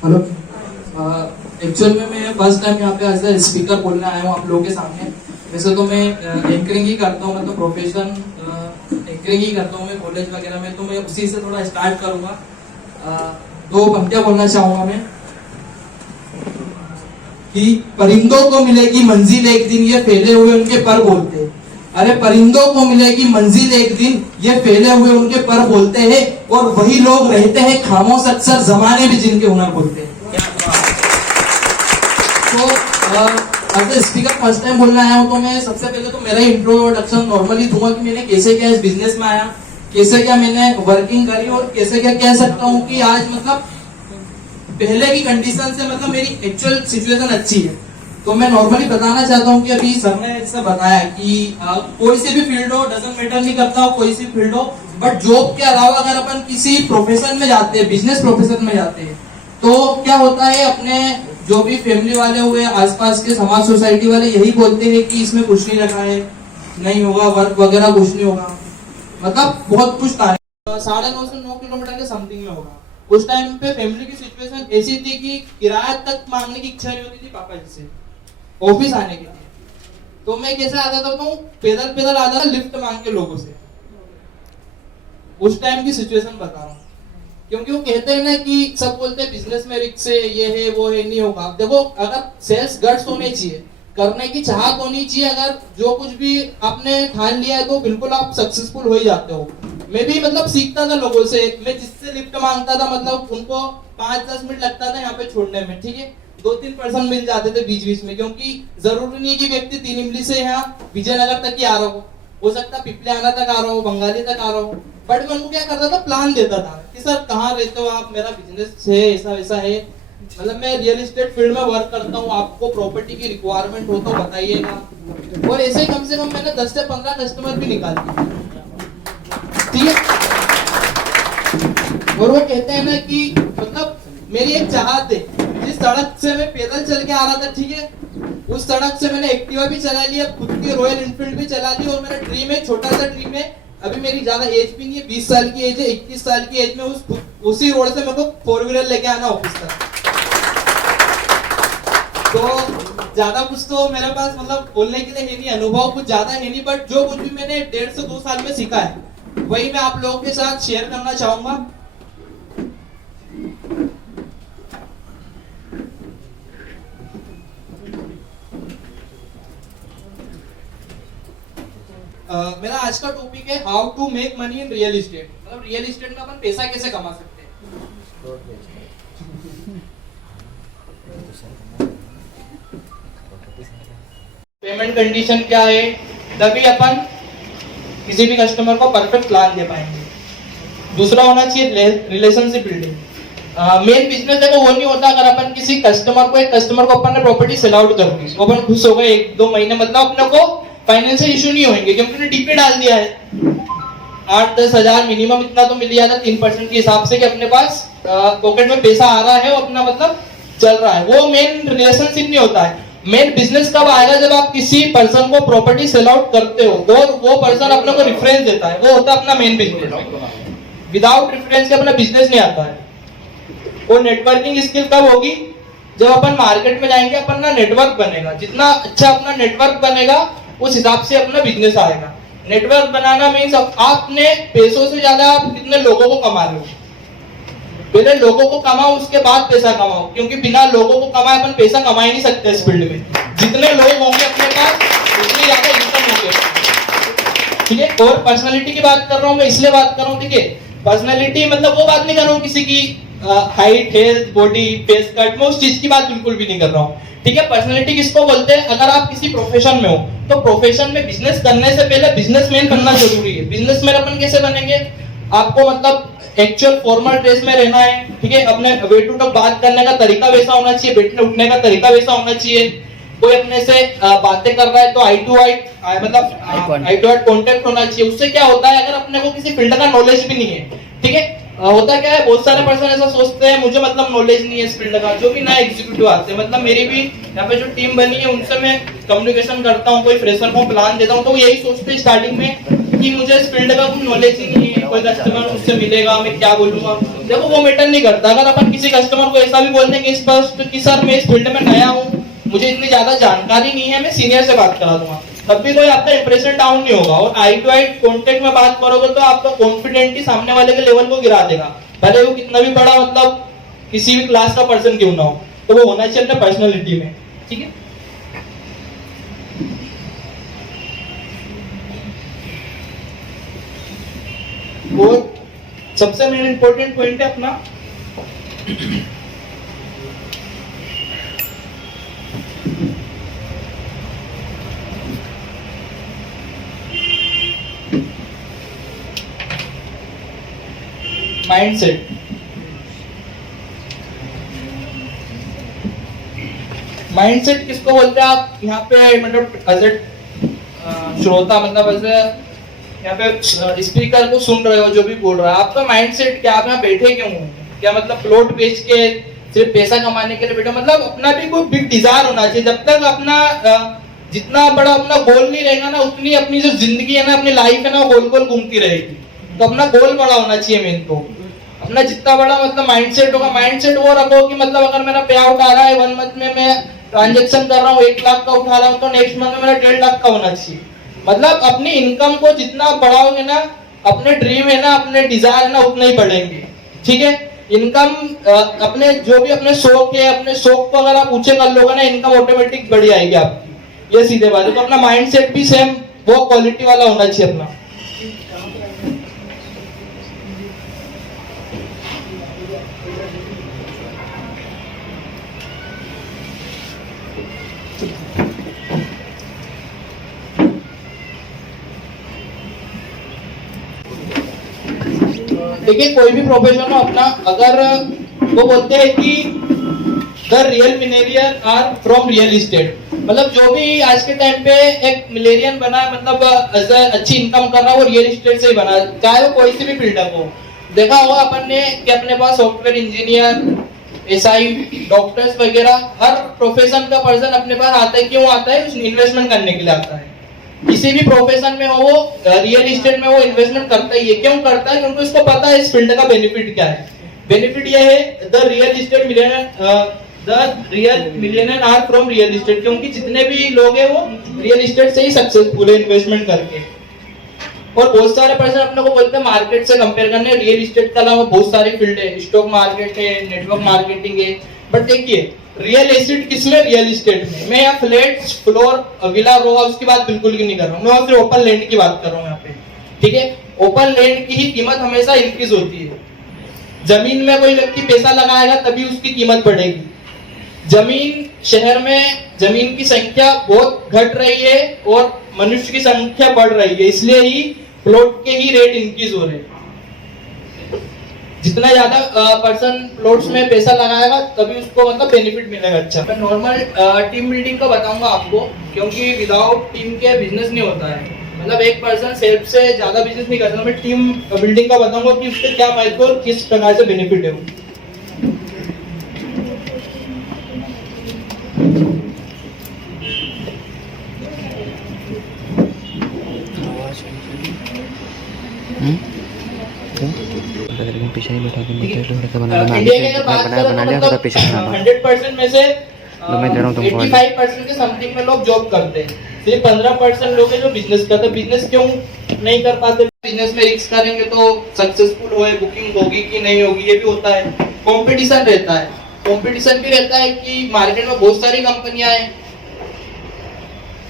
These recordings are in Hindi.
हेलो। एक्चुअल में मैं फर्स्ट टाइम यहाँ पे एज ए स्पीकर बोलने आया हूँ आप लोगों के सामने। वैसे तो मैं एंकरिंग ही करता हूँ, मतलब प्रोफेशन एंकरिंग ही करता हूँ मैं कॉलेज वगैरह में, तो मैं उसी से थोड़ा स्टार्ट करूँगा। दो पंक्तियाँ बोलना चाहूँगा मैं कि परिंदों को मिलेगी मंजिल एक दिन, ये फैले हुए उनके पर बोलते हैं। अरे परिंदों को मिलेगी मंजिल एक दिन, ये फैले हुए उनके पर बोलते हैं, और वही लोग रहते हैं खामोश अक्सर, जमाने भी जिनके हुनर बोलते हैं। तो अगर स्पीकर फर्स्ट टाइम बोलने आया हूँ तो मैं सबसे पहले तो मेरा इंट्रोडक्शन नॉर्मली दूंगा कि मैंने कैसे क्या इस बिजनेस में आया, कैसे क्या मैंने वर्किंग करी, और कैसे क्या कह सकता हूँ कि आज मतलब पहले की कंडीशन से मतलब मेरी एक्चुअल सिचुएशन अच्छी है। तो मैं नॉर्मली बताना चाहता हूँ कि अभी सर ने जैसा बताया कि कोई से भी फील्ड हो, डजंट मैटर नहीं करता हो कोई सी फील्ड हो, बट जॉब के अलावा अगर अपन किसी प्रोफेशन में जाते हैं, बिजनेस प्रोफेशन में जाते हैं, तो क्या होता है, अपने जो भी फैमिली वाले हुए, आसपास के समाज सोसाइटी वाले यही बोलते हैं कि इसमें कुछ नहीं रखा है, नहीं होगा, वर्क वगैरह कुछ नहीं होगा, मतलब बहुत कुछ था। 9.5 से 9 किलोमीटर के समथिंग में होगा। उस टाइम पे फैमिली की सिचुएशन ऐसी थी कि किराया तक मांगने की इच्छा नहीं होती थी पापा जी से ऑफिस आने के लिए। तो मैं कैसे आता था, तो पैदल पैदल आता था लिफ्ट मांग के लोगों से। उस टाइम की सिचुएशन बता रहा हूँ, क्योंकि वो कहते हैं ना कि सब बोलते हैं बिजनेस में रिस्क है, ये है वो है, नहीं होगा। देखो, अगर सेल्स गट्स होने चाहिए, करने की चाहत होनी चाहिए, अगर जो कुछ भी आपने ठान लिया है तो बिल्कुल आप सक्सेसफुल हो ही जाते हो। मैं भी मतलब सीखता था लोगों से, मैं जिससे लिफ्ट मांगता था मतलब उनको 5-10 मिनट लगता था यहाँ पे छोड़ने में, ठीक है। 2-3 पर्सन मिल जाते थे बीच बीच में, क्योंकि जरूरी नहीं कि व्यक्ति 3 इमली से यहाँ विजयनगर तक ही आ रहा हो सकता पिपले आना तक आ रहा हो, बंगाली तक आ रहा हो। बट मैं उनको क्या करता था, प्लान देता था कि सर कहाँ रहते हो आप, मेरा बिजनेस है, ऐसा वैसा है, मतलब मैं रियल एस्टेट फील्ड में वर्क करता हूँ, आपको प्रॉपर्टी की रिक्वायरमेंट हो तो बताइएगा। और ऐसे ही कम से कम मैंने 10 से 15 कस्टमर भी निकाल दिए, ठीक है। और वो कहते हैं ना कि मतलब मेरी एक चाहत है, जिस सड़क से मैं पैदल चल के आ रहा था, ठीक है, उस सड़क से मैंने एक्टिवा भी चला लिया, खुद की रॉयल एनफील्ड भी चला ली, और मेरा ड्रीम है, छोटा सा ड्रीम है, अभी मेरी ज्यादा एज भी नहीं है, 20 साल की एज है, 21 साल की एज में उसी रोड से मेरे को 4 व्हीलर लेके आना ऑफिस तक। तो ज्यादा कुछ तो मेरे पास मतलब बोलने के लिए है नहीं, अनुभव कुछ ज्यादा है नहीं, बट जो कुछ भी मैंने 1.5 से 2 साल में सीखा है वही मैं आप लोगों के साथ शेयर करना चाहूंगा। मेरा आज का टॉपिक है how to make money in real estate, मतलब रियल एस्टेट में अपन पैसा कैसे कमा सकते हैं। पेमेंट कंडीशन क्या है, तभी अपन किसी भी कस्टमर को परफेक्ट प्लान दे पाएंगे। दूसरा होना चाहिए रिलेशनशिप बिल्डिंग। मेन बिजनेस देखो वो नहीं होता अगर अपन किसी कस्टमर को, एक कस्टमर को अपन ने प्रॉपर्टी सेल आउट कर दी, वो अपन खुश हो गए 1-2 महीने, मतलब अपने को फाइनेंशियल इशू नहीं होंगे क्योंकि उन्होंने टीपी डाल दिया है। 8-10 हजार मिनिमम इतना तो मिल जाता 3% के हिसाब से कि अपने पास पॉकेट में पैसा आ रहा है, वो अपना मतलब चल रहा है। वो मेन रिलेशनशिप नहीं होता है। मेन बिजनेस कब आएगा, जब आप किसी पर्सन को प्रॉपर्टी सेल आउट करते हो और वो पर्सन अपने को रेफरेंस देता है, वो होता है अपना मेन बिजनेस। विदाउट रेफरेंस के अपना बिजनेस नहीं आता है। और नेटवर्किंग स्किल कब होगी, जब अपन मार्केट में जाएंगे, अपन ना नेटवर्क बनेगा, जितना अच्छा अपना नेटवर्क बनेगा उस हिसाब से अपना बिजनेस आएगा। नेटवर्क बनाना मीन्स आपने पैसों से ज्यादा आप कितने लोगों को कमा रहे हो, पहले लोगों को कमाओ उसके बाद पैसा कमाओ, क्योंकि बिना लोगों को कमाए अपन पैसा कमा ही नहीं सकते इस फील्ड में। जितने लोग होंगे अपने पास उतनी ज्यादा इनकम होगी, ठीक है। और पर्सनालिटी की बात कर रहा हूँ मैं, इसलिए बात कर रहा हूँ, ठीक है। पर्सनालिटी मतलब वो बात नहीं कर रहा हूँ किसी की height, health, body, face cut, मैं उस चीज की बात बिल्कुल भी नहीं कर रहा हूँ, ठीक है। पर्सनालिटी किसको बोलते हैं, अगर आप किसी प्रोफेशन में हो तो प्रोफेशन में बिजनेस करने से पहले बिजनेसमैन बनना जरूरी है। बिजनेसमैन अपन कैसे बनेंगे, आपको मतलब एक्चुअल फॉर्मल ड्रेस में रहना है, ठीक है। अपने वे टू टॉक बात करने का तरीका वैसा होना चाहिए, बैठने उठने का तरीका वैसा होना चाहिए। कोई अपने से बातें कर रहा है तो आई टू आई कॉन्टेक्ट होना चाहिए। उससे क्या होता है, अगर अपने को किसी फील्ड का नॉलेज भी नहीं है, ठीक है, होता क्या है, बहुत सारे पर्सन ऐसा सोचते हैं मुझे मतलब नॉलेज नहीं है इस फील्ड का, जो भी नया एग्जीक्यूटिव आते हैं, मतलब मेरी भी यहाँ पे जो टीम बनी है उनसे मैं कम्युनिकेशन करता हूँ, कोई फ्रेशर को प्लान देता हूँ, तो यही सोचते हैं स्टार्टिंग में कि मुझे इस फील्ड का कोई नॉलेज ही नहीं है, कोई कस्टमर मुझसे मिलेगा, मैं क्या बोलूंगा, देखो वो मैटर नहीं करता। अगर अपन किसी कस्टमर को ऐसा भी बोल दें कि इस पर कि सर मैं इस फील्ड में नया हूँ, मुझे इतनी ज्यादा जानकारी नहीं है, मैं सीनियर से बात करा दूंगा, तब भी कोई आपका इंप्रेशन डाउन नहीं होगा। और आई टू आई कॉन्टेक्ट में बात करोगे तो आपका कॉन्फिडेंट ही सामने वाले के लेवल को गिरा देगा, भले वो कितना भी बड़ा मतलब किसी भी क्लास का पर्सन क्यों ना हो। तो वो होना चाहिए अपने पर्सनैलिटी में, ठीक है। वो सबसे मेन इंपॉर्टेंट पॉइंट है अपना माइंडसेट। माइंडसेट किसको बोलते हैं आप यहाँ पे, मतलब एज ए श्रोता, मतलब एज ए यहाँ पे स्पीकर को सुन रहे हो जो भी बोल रहा है, आपका माइंडसेट क्या, आप यहाँ बैठे क्यों हो? क्या मतलब प्लॉट बेच के सिर्फ पैसा कमाने के लिए बैठे? मतलब अपना भी कोई बिग डिजायर होना चाहिए। जब तक अपना जितना बड़ा अपना गोल नहीं रहेगा ना, उतनी अपनी जो जिंदगी है ना, अपनी लाइफ है ना, गोल गोल घूमती रहेगी। तो अपना गोल बड़ा होना चाहिए मेन तो। अपना जितना बड़ा मतलब माइंडसेट होगा, माइंडसेट वो रखो कि मतलब अगर मेरा पे आउट आ रहा है 1 मंथ में, मैं ट्रांजेक्शन कर रहा हूँ 1 लाख का उठा रहा हूँ, तो नेक्स्ट मंथ में मेरा 1.5 लाख का होना चाहिए। मतलब अपनी इनकम को जितना बढ़ाओगे ना, अपने ड्रीम है ना, अपने डिजायर है ना, उतना ही बढ़ेंगे, ठीक है। इनकम अपने जो भी अपने शौक है, अपने शौक को अगर आप ऊंचे कर लोगे ना, इनकम ऑटोमेटिक बढ़ी आएगी आपकी, ये सीधे बात है। तो अपना माइंडसेट भी सेम वो क्वालिटी वाला होना चाहिए अपना। देखिए कोई भी प्रोफेशन हो अपना, अगर वो बोलते हैं कि the real millionaire are from real estate, मतलब जो भी आज के टाइम पे एक मिलेनियर बना है, मतलब अच्छी इनकम कर रहा है, वो रियल इस्टेट से ही बना, चाहे वो कोई सी भी फील्ड हो। देखा होगा अपन ने कि अपने पास सॉफ्टवेयर इंजीनियर, एसआई, डॉक्टर्स वगैरह, हर प्रोफेशन का पर्सन अपने पास आता है। क्यों आता है? इन्वेस्टमेंट करने के लिए आता है। किसी भी प्रोफेशन में हो, वो रियल एस्टेट में वो इन्वेस्टमेंट करता ही है। क्यों करता है? क्योंकि उसको पता है इस फील्ड का बेनिफिट क्या है। बेनिफिट ये है, the real millionaire are from real estate, क्योंकि जितने भी लोग हैं वो रियल एस्टेट से ही सक्सेसफुल है इन्वेस्टमेंट करके। और बहुत सारे पर्सन अपने को बोलते हैं मार्केट से कंपेयर करने, रियल एस्टेट के अलावा बहुत सारी फील्ड है, स्टॉक मार्केट है, नेटवर्क मार्केटिंग है। बट देखिए रियल एस्टेट किसमें? रियल एस्टेट में। मैं यहाँ flats, floor, villa, row house की बात बिल्कुल भी नहीं कर रहा हूँ, मैं सिर्फ ओपन लैंड की बात कर रहा हूँ यहाँ पे, ठीक है। ओपन लैंड की ही कीमत हमेशा इंक्रीज होती है। जमीन में कोई व्यक्ति पैसा लगाएगा तभी उसकी कीमत बढ़ेगी। जमीन शहर में जमीन की संख्या बहुत घट रही है और मनुष्य की संख्या बढ़ रही है, इसलिए ही प्लॉट के ही रेट इंक्रीज हो रहे हैं। जितना ज्यादा पर्सन प्लॉट्स में पैसा लगाएगा तभी उसको मतलब बेनिफिट मिलेगा। अच्छा, मैं नॉर्मल टीम बिल्डिंग का बताऊंगा आपको, क्योंकि विदाउट टीम के बिजनेस नहीं होता है। मतलब एक पर्सन सेल्फ से ज्यादा बिजनेस नहीं कर सकता। मैं टीम बिल्डिंग का बताऊंगा कि उसके क्या फायदे और किस प्रकार से बेनिफिट है वो। पीछे नहीं बैठा के थोड़ा सा बना लिया थोड़ा पीछे 100% में से 85% के समथिंग में लोग जॉब करते हैं। सिर्फ 15% लोग हैं जो बिजनेस करते हैं। बिजनेस क्यों नहीं कर पाते? बिजनेस में रिस्क करेंगे तो सक्सेसफुल होए, बुकिंग होगी कि नहीं होगी, ये भी होता है। कंपटीशन रहता है, कंपटीशन भी रहता है कि मार्केट में बहुत सारी कंपनियां हैं,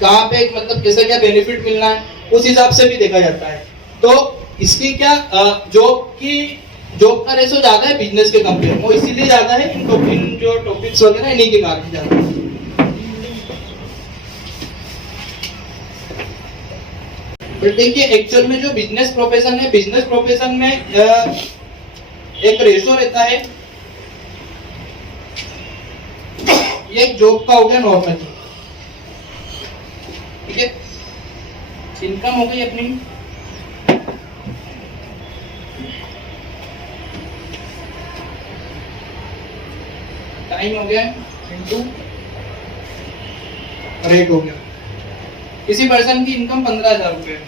कहाँ पे मतलब कैसे क्या बेनिफिट मिलना है, उस हिसाब से भी देखा जाता है। तो इसकी क्या जॉब का रेशो ज्यादा है बिजनेस के कंपेयर में, वो इसीलिए ज्यादा है। इन जो टॉपिक्स वगैरह इन्हीं के कारण ज्यादा है। बट देखिए एक्चुअल में जो बिजनेस प्रोफेशन है, बिजनेस प्रोफेशन में एक रेशो रहता है। ये एक जॉब का हो गया नॉर्मली, ठीक है। इनकम हो गई अपनी, टाइम हो गया इनटू रेट हो गया। किसी पर्सन की इनकम 15,000 रुपए,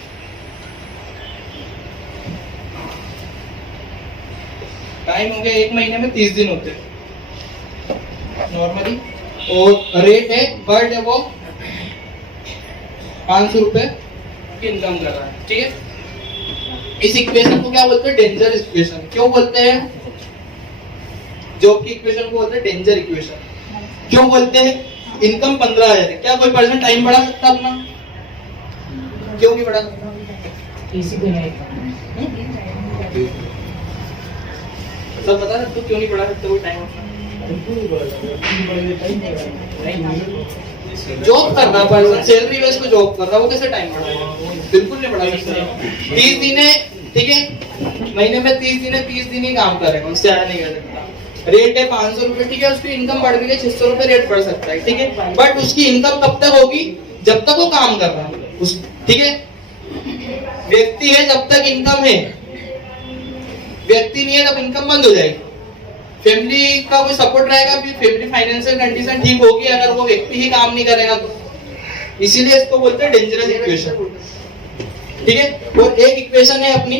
टाइम हो गया, 1 महीने में 30 दिन होते हैं नॉर्मली, और रेट है पर डे वो 500 रुपए की इनकम कर रहा है, ठीक है। इस इक्वेशन को क्या बोलते हैं? Danger equation. क्यों बोलते हैं? जॉब की इक्वेशन को बोलते हैं डेंजर इक्वेशन। क्यों बोलते हैं? इनकम 15,000 है, क्या कोई पर्सन टाइम बढ़ा सकता अपना? क्यों नहीं बढ़ा सकता? सब बता सकते हो क्यों नहीं बढ़ा सकते कोई टाइम अपना? जॉब कर रहा पर्सन, सैलरी बेस पे जॉब कर रहा, वो कैसे टाइम बढ़ाएगा? बिल्कुल नहीं बढ़ा सकता। 30 दिन है, ठीक है, महीने में 30 दिन है, 30 दिन ही काम करेगा, उससे ज्यादा नहीं कर सकता। रेट है 500 रुपए, ठीक है, उसकी इनकम बढ़ गई है 600 रुपए, रेट बढ़ सकता है, ठीक है, बट उसकी इनकम कब तक होगी? जब तक वो काम कर रहा है उस, ठीक है। व्यक्ति है जब तक इनकम है, व्यक्ति नहीं है तब इनकम बंद हो जाएगी। फैमिली का कोई सपोर्ट रहेगा, फिर फैमिली फाइनेंशियल कंडीशन ठीक होगी अगर वो व्यक्ति ही काम नहीं करेगा तो। इसीलिए इसको बोलते हैं डेंजरस इक्वेशन, ठीक है। और एक इक्वेशन है अपनी